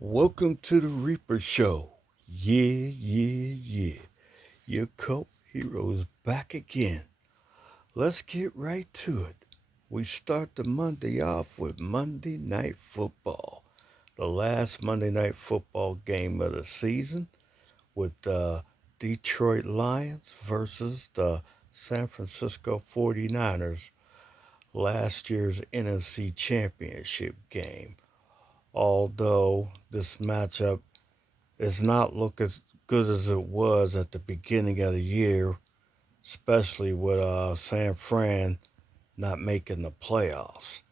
Welcome to the Reaper Show. Yeah. Your cult hero's back again. Let's get right to it. We start the Monday off with Monday Night Football, the last Monday Night Football game of the season, with the Detroit Lions versus the San Francisco 49ers, last year's NFC Championship game. Although this matchup does not look as good as it was at the beginning of the year, especially with San Fran not making the playoffs.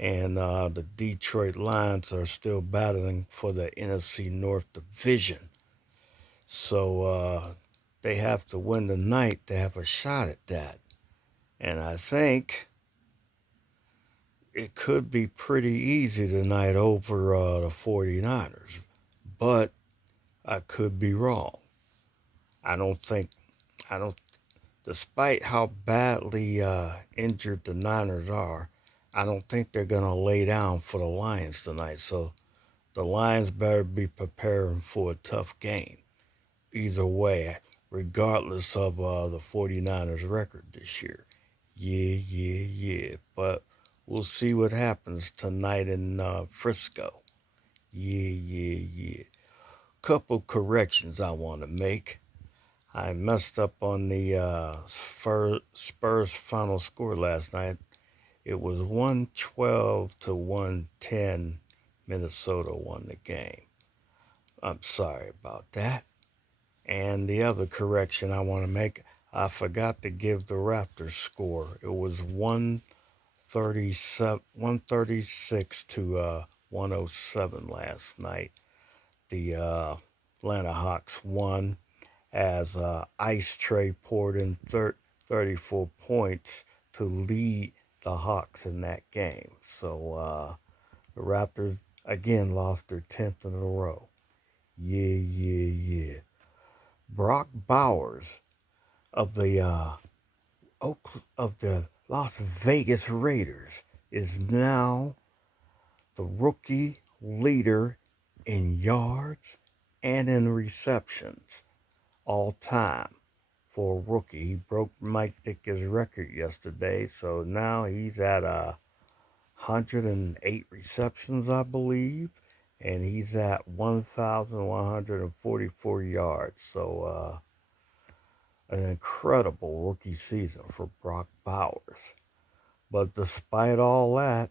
And the Detroit Lions are still battling for the NFC North Division. So they have to win tonight to have a shot at that. And I think it could be pretty easy tonight over the 49ers. But I could be wrong. I don't think, I don't despite how badly injured the Niners are, I don't think they're going to lay down for the Lions tonight. So the Lions better be preparing for a tough game either way, regardless of the 49ers record this year. Yeah. But we'll see what happens tonight in Frisco. Yeah. Couple corrections I want to make. I messed up on the Spurs final score last night. It was 112 to 110. Minnesota won the game. I'm sorry about that. And the other correction I want to make, I forgot to give the Raptors score. It was 136 to 107 last night. The Atlanta Hawks won as Ice Tray poured in 34 points to lead the Hawks in that game. So the Raptors again lost their 10th in a row. Yeah. Brock Bowers of the of the Las Vegas Raiders is now the rookie leader in yards and in receptions all time for a rookie. He broke Mike Ditka's record yesterday, so now he's at 108 receptions, I believe, and he's at 1,144 yards. So an incredible rookie season for Brock Bowers. But despite all that,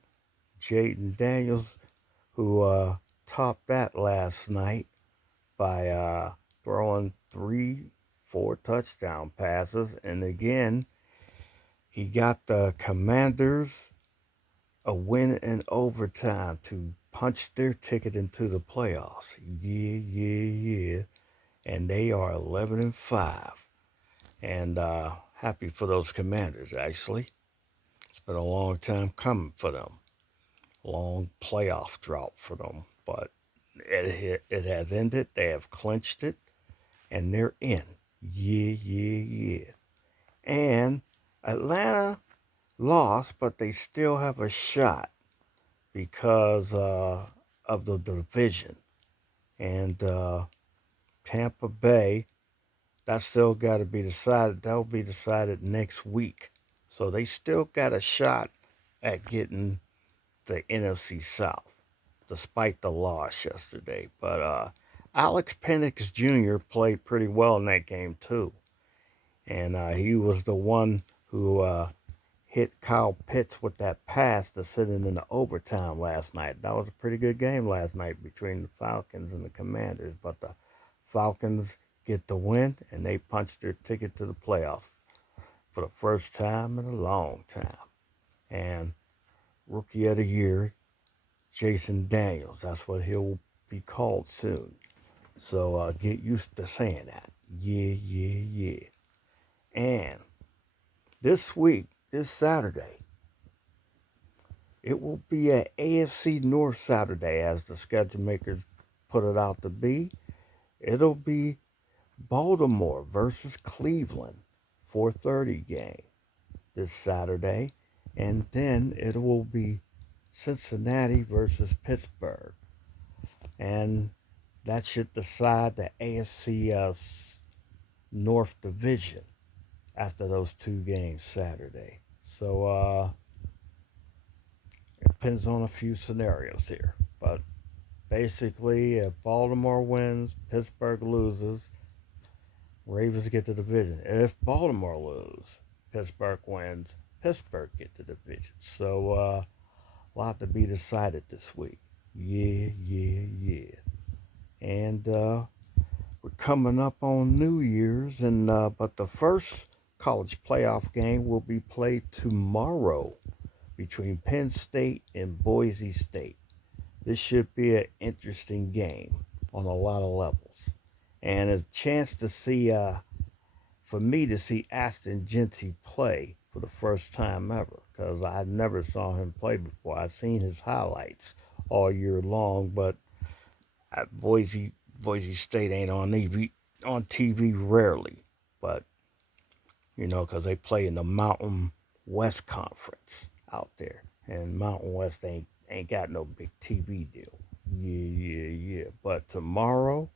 Jaden Daniels, who topped that last night by throwing 4 touchdown passes. And again, he got the Commanders a win in overtime to punch their ticket into the playoffs. Yeah. And they are 11-5. And happy for those Commanders, actually. It's been a long time coming for them. Long playoff drought for them. But it has ended. They have clinched it. And they're in. Yeah. And Atlanta lost, but they still have a shot because of the division. And Tampa Bay, that's still got to be decided. That'll be decided next week. So they still got a shot at getting the NFC South, despite the loss yesterday. But Alex Penix Jr. played pretty well in that game, too. And he was the one who hit Kyle Pitts with that pass to send it into overtime last night. That was a pretty good game last night between the Falcons and the Commanders. But the Falcons get the win, and they punch their ticket to the playoffs for the first time in a long time. And Rookie of the Year, Jason Daniels. That's what he'll be called soon. So get used to saying that. Yeah. And this week, this Saturday, it will be an AFC North Saturday, as the schedule makers put it out to be. It'll be Baltimore versus Cleveland, 4:30 game this Saturday, and then it will be Cincinnati versus Pittsburgh. and that should decide the AFC North Division after those two games Saturday. So it depends on a few scenarios here. But basically, if Baltimore wins, Pittsburgh loses, Ravens get the division. If Baltimore loses, Pittsburgh wins, Pittsburgh get the division. So a lot to be decided this week. Yeah. And we're coming up on New Year's, and but the first college playoff game will be played tomorrow between Penn State and Boise State. This should be an interesting game on a lot of levels, and a chance to see, for me to see Aston Genty play for the first time ever, because I never saw him play before. I've seen his highlights all year long, but at Boise State ain't on TV rarely, but because they play in the Mountain West Conference out there, and Mountain West ain't got no big TV deal. Yeah. But tomorrow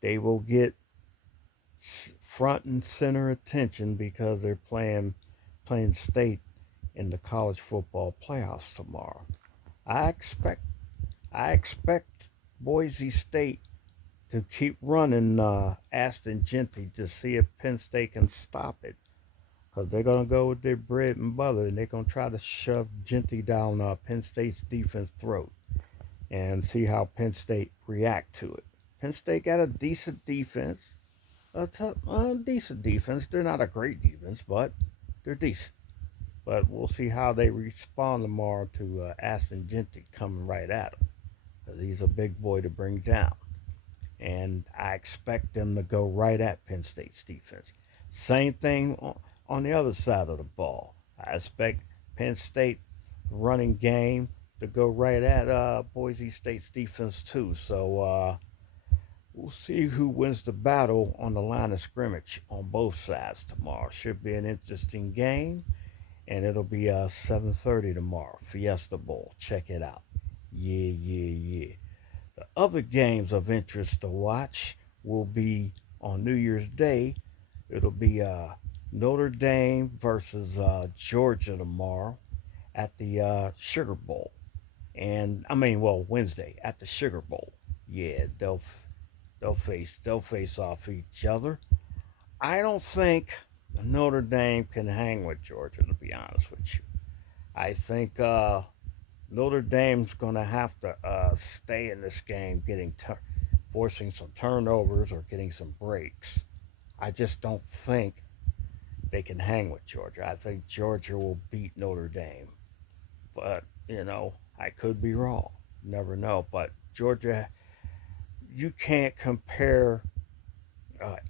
they will get front and center attention because they're playing state in the college football playoffs tomorrow. I expect I expect Boise State to keep running Aston Genty to see if Penn State can stop it. Because they're going to go with their bread and butter and they're going to try to shove Genty down Penn State's defense throat and see how Penn State react to it. Penn State got a decent defense, a decent defense. They're not a great defense, but they're decent. But we'll see how they respond tomorrow to Aston Genty coming right at them. Because he's a big boy to bring down. And I expect them to go right at Penn State's defense. Same thing on the other side of the ball. I expect Penn State running game to go right at Boise State's defense too. So we'll see who wins the battle on the line of scrimmage on both sides tomorrow. Should be an interesting game, and it'll be 7:30 tomorrow. Fiesta Bowl. Check it out. Yeah. The other games of interest to watch will be on New Year's Day. It'll be Notre Dame versus Georgia tomorrow at the Sugar Bowl, and Wednesday at the Sugar Bowl. Yeah, they'll face off each other. I don't think Notre Dame can hang with Georgia, to be honest with you. I think Notre Dame's going to have to stay in this game, forcing some turnovers or getting some breaks. I just don't think they can hang with Georgia. I think Georgia will beat Notre Dame, but I could be wrong. Never know. But Georgia, you can't compare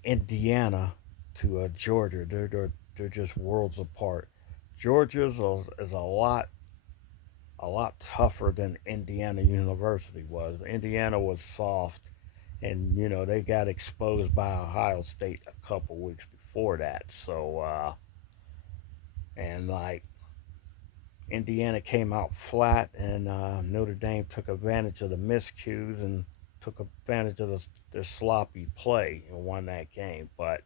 Indiana to Georgia. They're just worlds apart. Georgia's is a lot tougher than Indiana University was. Indiana was soft, and they got exposed by Ohio State a couple weeks before that. So and like Indiana came out flat, and Notre Dame took advantage of the miscues and took advantage of the sloppy play and won that game. But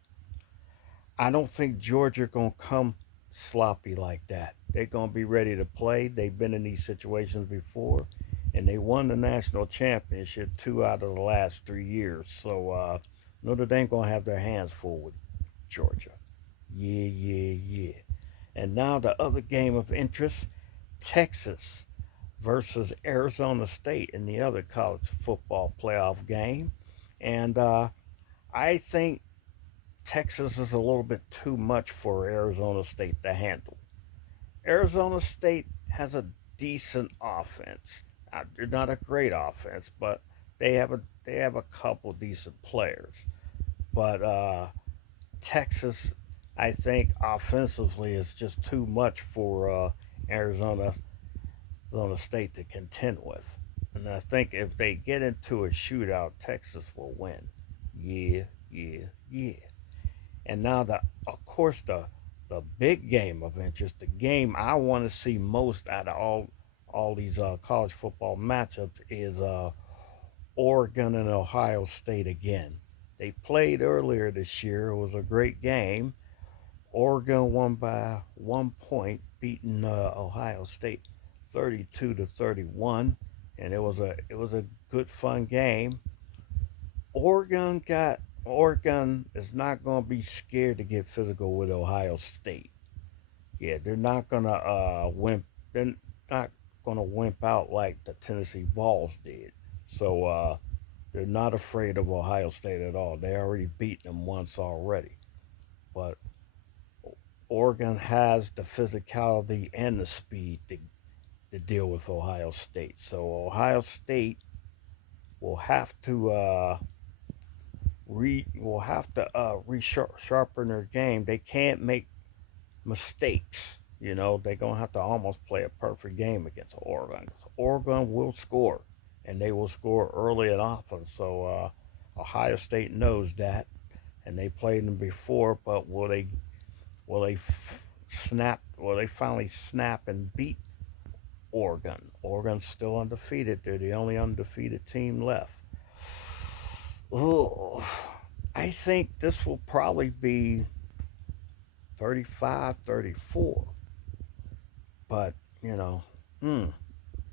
I don't think Georgia gonna come sloppy like that. They're gonna be ready to play. They've been in these situations before, and they won the national championship 2 out of the last 3 years. So Notre Dame gonna have their hands full with Georgia. Yeah. And now the other game of interest, Texas versus Arizona State in the other college football playoff game. And I think Texas is a little bit too much for Arizona State to handle. Arizona State has a decent offense. They're not a great offense, but they have a couple decent players. But Texas, I think offensively is just too much for Arizona State to contend with. And I think if they get into a shootout, Texas will win. Yeah. And now of course the big game of interest, the game I want to see most out of all these college football matchups is Oregon and Ohio State again. They played earlier this year. It was a great game. Oregon won by 1 point, beating Ohio State 32-31, and it was a good fun game. Oregon is not going to be scared to get physical with Ohio State. Yeah, they're not gonna wimp. They're not gonna wimp out like the Tennessee Vols did. So they're not afraid of Ohio State at all. They already beat them once already. But Oregon has the physicality and the speed to deal with Ohio State. So Ohio State will have to resharpen their game. They can't make mistakes. They're gonna have to almost play a perfect game against Oregon. 'Cause Oregon will score, and they will score early and often. So Ohio State knows that, and they played them before. But snap? Will they finally snap and beat Oregon? Oregon's still undefeated. They're the only undefeated team left. Oh, I think this will probably be 35-34. But, you know, hmm,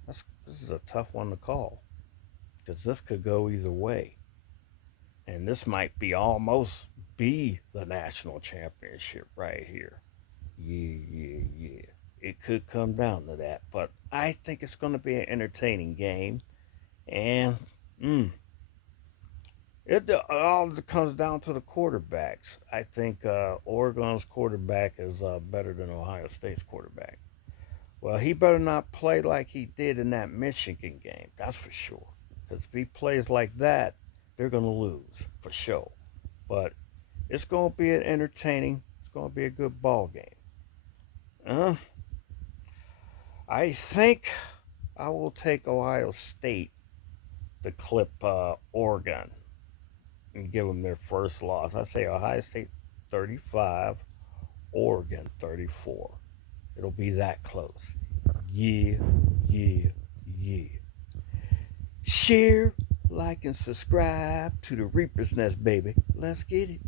this is a tough one to call because this could go either way. And this might be almost be the national championship right here. Yeah. It could come down to that. But I think it's going to be an entertaining game. And it all comes down to the quarterbacks. I think Oregon's quarterback is better than Ohio State's quarterback. Well, he better not play like he did in that Michigan game. That's for sure. Because if he plays like that, they're going to lose for sure. But it's going to be an entertaining. It's going to be a good ball game. I think I will take Ohio State to clip Oregon and give them their first loss. I say Ohio State 35, Oregon 34. It'll be that close. Yeah. Share, like, and subscribe to the Reaper's Nest, baby. Let's get it.